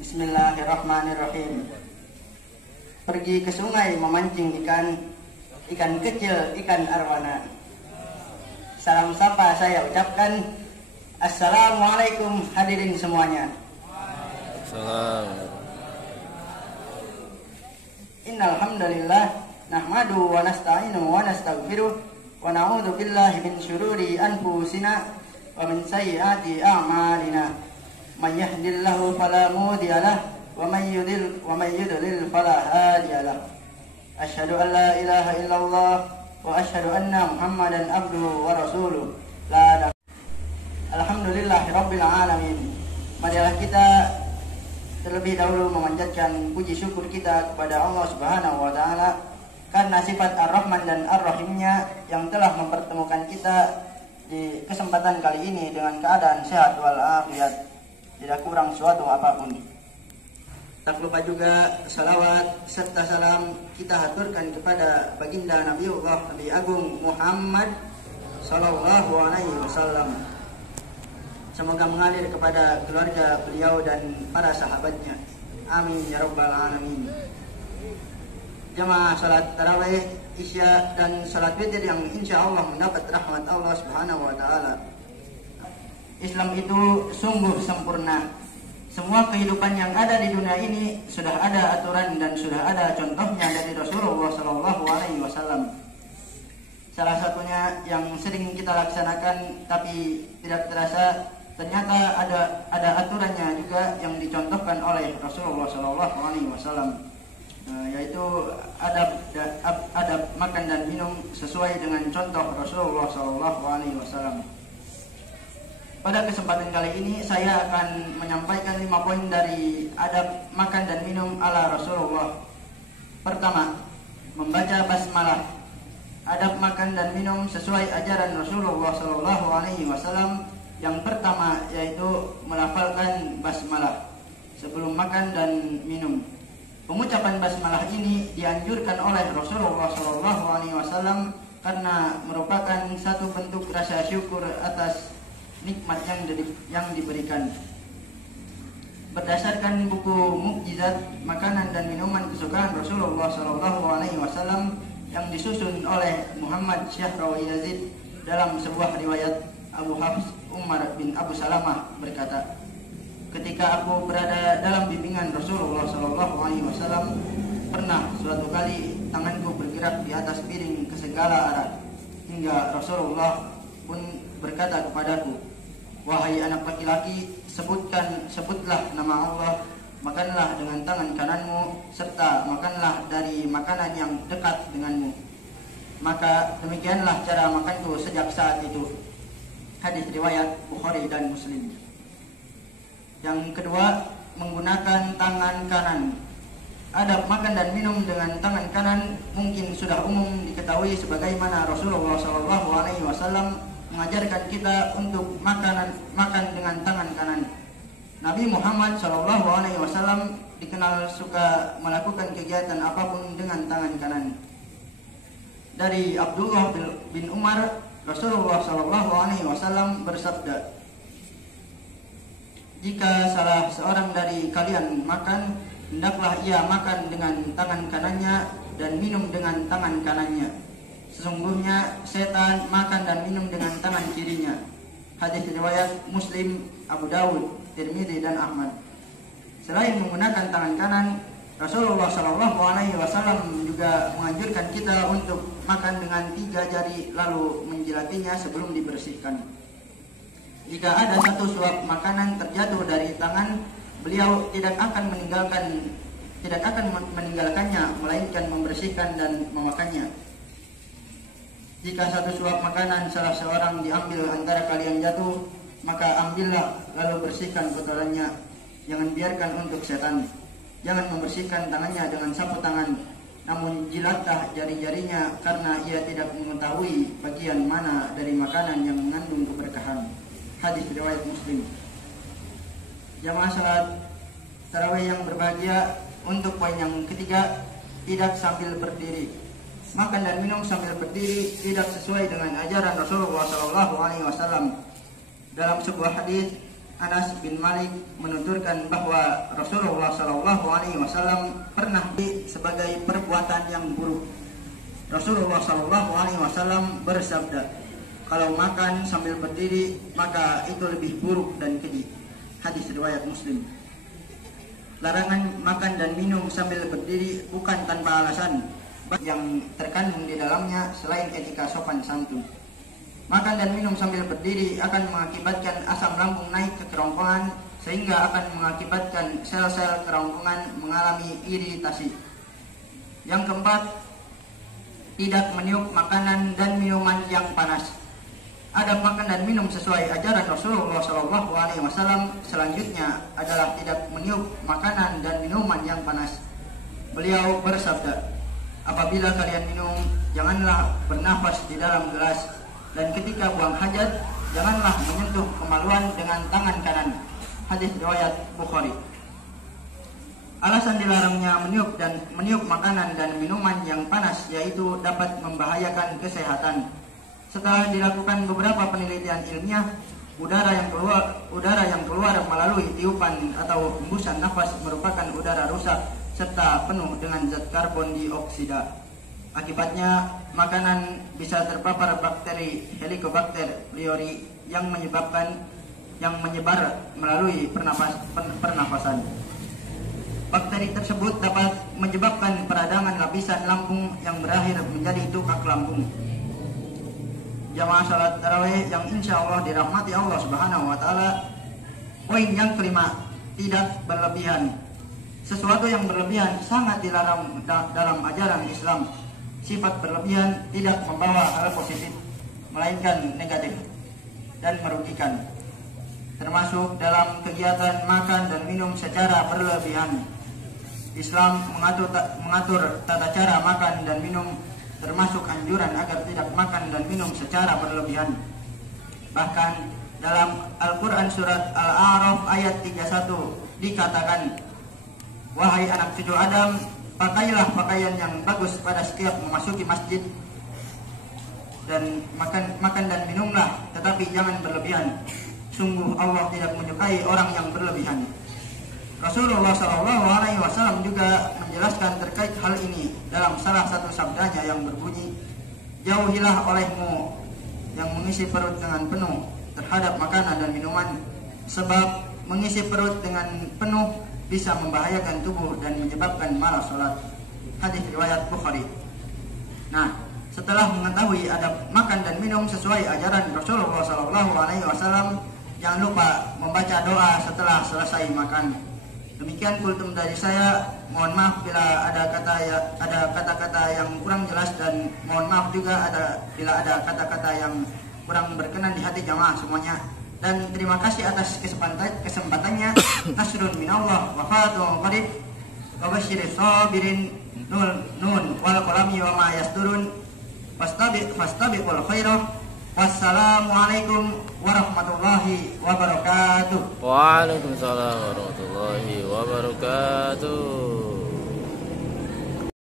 Bismillahirrahmanirrahim. Pergi ke sungai memancing ikan kecil, ikan arwana. Salam sapa saya ucapkan. Assalamualaikum hadirin semuanya. Salam. Innal hamdalillah nahmadu wa nasta'inu wa nastaghfiruh wa na'udzu billahi min syururi anfusina wa min sayyiati a'malina. Man yahdihillahu fala mudhiya lahu wa man yudlil fala hadiya lahu. Asyhadu an la ilaha illallah wa asyhadu anna Muhammadan abduhu wa rasuluh. Alhamdulillahirabbil alamin. Marilah kita terlebih dahulu memanjatkan puji syukur kita kepada Allah Subhanahu wa taala karena sifat Ar-Rahman dan Ar-Rahimnya yang telah mempertemukan kita di kesempatan kali ini dengan keadaan sehat walafiat, tidak kurang suatu apapun. Tak lupa juga salawat serta salam kita haturkan kepada baginda Nabiullah Nabi Agung Muhammad sallallahu alaihi wasallam. Semoga mengalir kepada keluarga beliau dan para sahabatnya. Amin ya rabbal alamin. Jamaah salat tarawih, isya dan salat witir yang insya Allah mendapat rahmat Allah Subhanahu wa taala. Islam itu sungguh sempurna. Semua kehidupan yang ada di dunia ini sudah ada aturan dan sudah ada contohnya dari Rasulullah Sallallahu Alaihi Wasallam. Salah satunya yang sering kita laksanakan tapi tidak terasa, ternyata ada aturannya juga yang dicontohkan oleh Rasulullah Sallallahu Alaihi Wasallam, yaitu adab makan dan minum sesuai dengan contoh Rasulullah Sallallahu Alaihi Wasallam. Pada kesempatan kali ini saya akan menyampaikan 5 poin dari adab makan dan minum ala Rasulullah. Pertama, membaca basmalah. Adab makan dan minum sesuai ajaran Rasulullah Sallallahu Alaihi Wasallam. Yang pertama yaitu melafalkan basmalah sebelum makan dan minum. Pengucapan basmalah ini dianjurkan oleh Rasulullah Sallallahu Alaihi Wasallam karena merupakan satu bentuk rasa syukur atas nikmat yang diberikan. Berdasarkan buku Mukjizat Makanan dan Minuman Kesukaan Rasulullah Sallallahu Alaihi Wasallam yang disusun oleh Muhammad Syahrawi Yazid, dalam sebuah riwayat Abu Hafs Umar bin Abu Salamah berkata, ketika aku berada dalam bimbingan Rasulullah Sallallahu Alaihi Wasallam, pernah suatu kali tanganku bergerak di atas piring ke segala arah, hingga Rasulullah pun berkata kepadaku, wahai anak laki-laki, sebutlah nama Allah, makanlah dengan tangan kananmu, serta makanlah dari makanan yang dekat denganmu. Maka demikianlah cara makanku sejak saat itu. Hadis riwayat Bukhari dan Muslim. Yang kedua, menggunakan tangan kanan. Adab makan dan minum dengan tangan kanan mungkin sudah umum diketahui, sebagaimana Rasulullah SAW mengajarkan kita untuk makan dengan tangan kanan. Nabi Muhammad SAW dikenal suka melakukan kegiatan apapun dengan tangan kanan. Dari Abdullah bin Umar, Rasulullah SAW bersabda, jika salah seorang dari kalian makan, hendaklah ia makan dengan tangan kanannya dan minum dengan tangan kanannya. Sesungguhnya setan makan dan minum dengan tangan kirinya. Hadis riwayat Muslim, Abu Dawud, Tirmidzi dan Ahmad. Selain menggunakan tangan kanan, Rasulullah SAW juga menganjurkan kita untuk makan dengan 3 jari lalu menjilatinya sebelum dibersihkan. Jika ada satu suap makanan terjatuh dari tangan, beliau tidak akan meninggalkannya, melainkan membersihkan dan memakannya. Jika satu suap makanan salah seorang diambil antara kalian jatuh, maka ambillah lalu bersihkan kotorannya. Jangan biarkan untuk setan. Jangan membersihkan tangannya dengan sapu tangan, namun jilatlah jari-jarinya, karena ia tidak mengetahui bagian mana dari makanan yang mengandung keberkahan. Hadis riwayat Muslim. Jamaah salat tarawih yang berbahagia, untuk poin yang ketiga, tidak sambil berdiri. Makan dan minum sambil berdiri tidak sesuai dengan ajaran Rasulullah SAW. Dalam sebuah hadis, Anas bin Malik menuturkan bahwa Rasulullah Shallallahu Alaihi Wasallam pernah sebagai perbuatan yang buruk. Rasulullah Shallallahu Alaihi Wasallam bersabda, kalau makan sambil berdiri maka itu lebih buruk dan keji. Hadis riwayat Muslim. Larangan makan dan minum sambil berdiri bukan tanpa alasan yang terkandung di dalamnya selain etika sopan santun. Makan dan minum sambil berdiri akan mengakibatkan asam lambung naik ke kerongkongan sehingga akan mengakibatkan sel-sel kerongkongan mengalami iritasi. Yang keempat, tidak meniup makanan dan minuman yang panas. Adab makan dan minum sesuai ajaran Rasulullah SAW selanjutnya adalah tidak meniup makanan dan minuman yang panas. Beliau bersabda, apabila kalian minum, janganlah bernafas di dalam gelas. Dan ketika buang hajat, janganlah menyentuh kemaluan dengan tangan kanan. Hadis riwayat Bukhari. Alasan dilarangnya meniup makanan dan minuman yang panas yaitu dapat membahayakan kesehatan. Setelah dilakukan beberapa penelitian ilmiah, udara yang keluar melalui tiupan atau hembusan nafas merupakan udara rusak serta penuh dengan zat karbon dioksida. Akibatnya, makanan bisa terpapar bakteri Helicobacter pylori yang menyebar melalui pernafasan. Bakteri tersebut dapat menyebabkan peradangan lapisan lambung yang berakhir menjadi tukak lambung. Jamaah salat tarawih yang insya Allah dirahmati Allah Subhanahu wa Ta'ala. Poin yang kelima, tidak berlebihan. Sesuatu yang berlebihan sangat dilarang dalam ajaran Islam. Sifat berlebihan tidak membawa hal positif, melainkan negatif dan merugikan. Termasuk dalam kegiatan makan dan minum secara berlebihan. Islam mengatur tata cara makan dan minum, termasuk anjuran agar tidak makan dan minum secara berlebihan. Bahkan dalam Al-Quran surat Al-A'raf ayat 31 dikatakan, wahai anak cucu Adam, pakailah pakaian yang bagus pada setiap memasuki masjid dan makan dan minumlah, tetapi jangan berlebihan. Sungguh Allah tidak menyukai orang yang berlebihan. Rasulullah SAW juga menjelaskan terkait hal ini dalam salah satu sabdanya yang berbunyi, jauhilah olehmu yang mengisi perut dengan penuh terhadap makanan dan minuman, sebab mengisi perut dengan penuh bisa membahayakan tubuh dan menyebabkan malas sholat. Hadis riwayat Bukhari. Nah, setelah mengetahui adab makan dan minum sesuai ajaran Rasulullah SAW, jangan lupa membaca doa setelah selesai makan. Demikian kultum dari saya. Mohon maaf bila ada kata-kata yang kurang jelas, dan mohon maaf juga bila ada kata-kata yang kurang berkenan di hati jamaah semuanya. Dan terima kasih atas kesempatannya. Nasrun minallah wa fatun qarib wa basyiris sabirin nun wal qalami wa ma yasturun fastabiqul khairah. Wassalamualaikum warahmatullahi wabarakatuh. Waalaikumsalam warahmatullahi wabarakatuh.